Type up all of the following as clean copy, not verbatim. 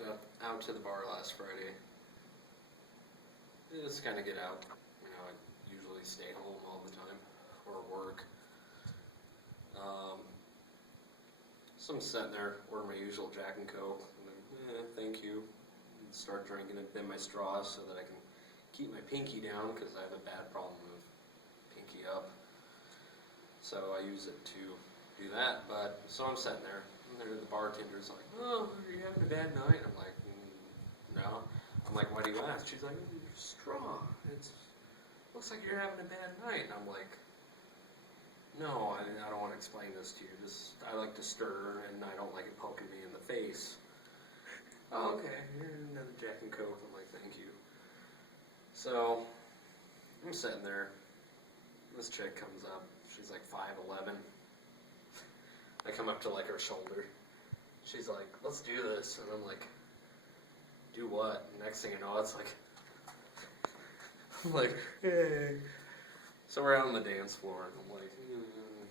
went out to the bar last Friday. Just kind of get out. You know, I usually stay home all the time or work. So I'm sitting there, order my usual Jack and Coke. And then, thank you. And start drinking it, bend my straw so that I can keep my pinky down because I have a bad problem with pinky up. So I use it to do that. But so I'm sitting there, and the bartender's like, "Oh, are you having a bad night?" I'm like, "No." I'm like, "Why do you ask?" She's like, "Your straw. It looks like you're having a bad night." And I'm like, "No, I don't want to explain this to you. I like to stir, and I don't like it poking me in the face." "Oh, okay. Here's another Jack and Coke." I'm like, "Thank you." So I'm sitting there. This chick comes up. She's like 5'11". I come up to like her shoulder. She's like, "Let's do this." And I'm like, "Do what?" Next thing you know, it's like, I'm like, "Hey." So we're out on the dance floor, and I'm like,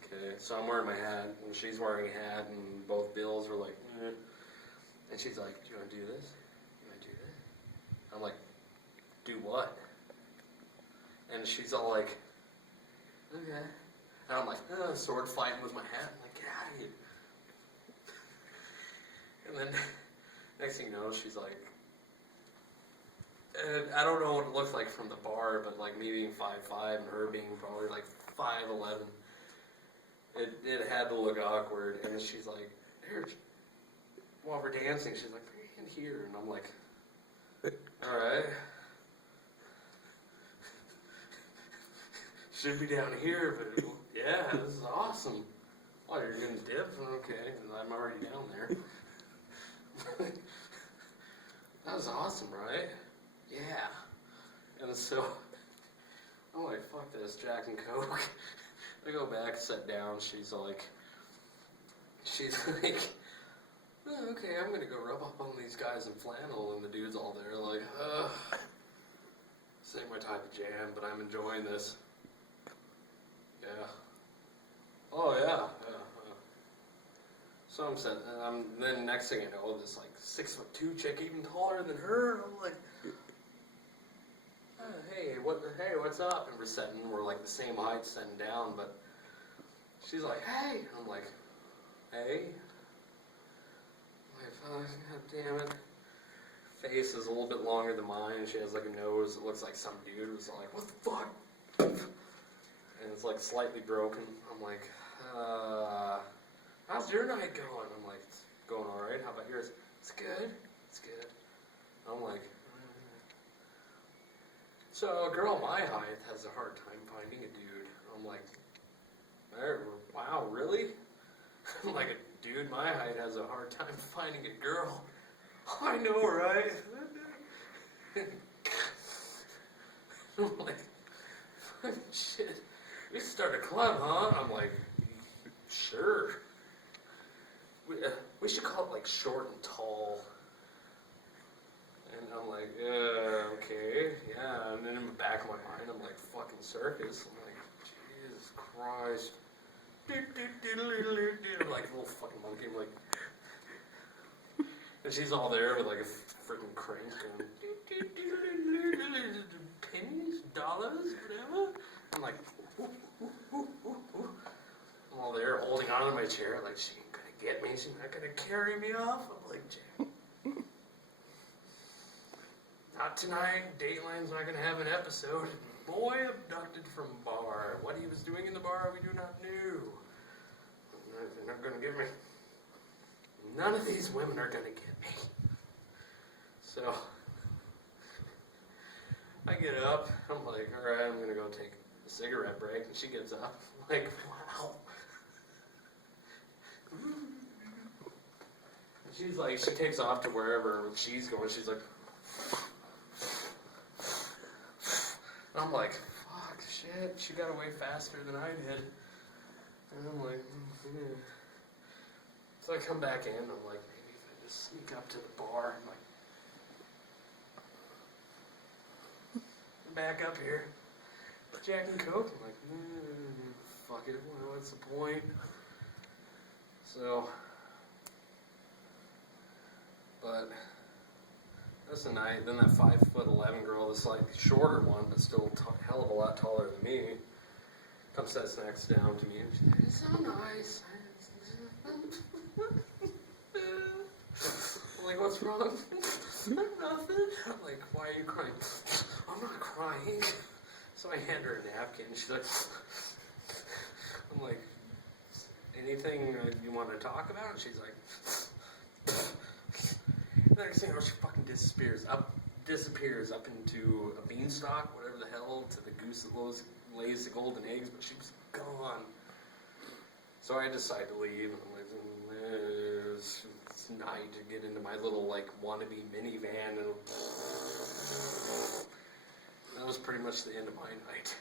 okay. So I'm wearing my hat, and she's wearing a hat, and both bills were like, eh. And she's like, "Do you want to do this? You want to do that?" I'm like, "Do what?" And she's all like, "Okay." And I'm like, sword fighting with my hat. I'm like, "Get out of here." And then next thing you know, she's like, and I don't know what it looked like from the bar, but like me being 5'5" and her being probably like 5'11", it had to look awkward. And she's like, "Here," while we're dancing, she's like, "Bring your hand here." And I'm like, "All right." Should be down here, but yeah, this is awesome. "Oh, you're gonna dip? Okay, I'm already down there." That was awesome, right? Yeah. And so I'm like, "Fuck this, Jack and Coke." I go back, sit down. She's like, "Oh, okay, I'm gonna go rub up on these guys in flannel," and the dude's all there like, "Ugh, this ain't my type of jam, but I'm enjoying this." Yeah. Oh yeah. So I'm sitting, and then next thing I know, this like 6'2" chick, even taller than her. I'm like, "Hey, what's up?" And we're like the same height, sitting down, but she's like, "Hey," and I'm like, "Hey." I'm like, "Oh, God damn it." Face is a little bit longer than mine. She has like a nose that looks like some dude was like, "What the fuck?" And it's like slightly broken. I'm like, "How's your night going?" I'm like, "It's going all right. How about yours?" "It's good. It's good." I'm like, So a girl my height has a hard time finding a dude. I'm like, wow, really? I'm like, a dude my height has a hard time finding a girl. I know, right? I'm like, shit, we should start a club, huh? I'm like, sure. We should call it like short and tall. And I'm like, okay, yeah. And then in the back of my mind, I'm like, fucking circus. I'm like, Jesus Christ. I'm like a little fucking monkey. I'm like, and she's all there with like a freaking crank and pennies, dollars, whatever. I'm like, I'm all there holding on to my chair, like, she ain't gonna get me. She's not gonna carry me off. I'm like, not tonight. Dateline's not going to have an episode. Boy abducted from bar. What he was doing in the bar, we do not know. They're not going to get me. None of these women are going to get me. So, I get up. I'm like, all right, I'm going to go take a cigarette break. And she gets up. I'm like, wow. And she's like, she takes off to wherever she's going. She's like, and I'm like, fuck, shit, she got away faster than I did. And I'm like, So I come back in, and I'm like, maybe if I just sneak up to the bar, I'm like, back up here, Jack and Coke. I'm like, fuck it, what's the point? So, but That's a night. Then that 5'11" girl, this like shorter one, but still hell of a lot taller than me, comes sits next down to me and she's like, "It's so nice." I'm like, "What's wrong?" "Nothing." I'm like, "Why are you crying?" "I'm not crying." So I hand her a napkin. She's like, I'm like, "Anything you want to talk about?" And she's like, the next thing you know, she fucking disappears up into a beanstalk, whatever the hell, to the goose that lays the golden eggs, but she was gone. So I decide to leave, and I'm like, it's night to get into my little, like, wannabe minivan, and that was pretty much the end of my night.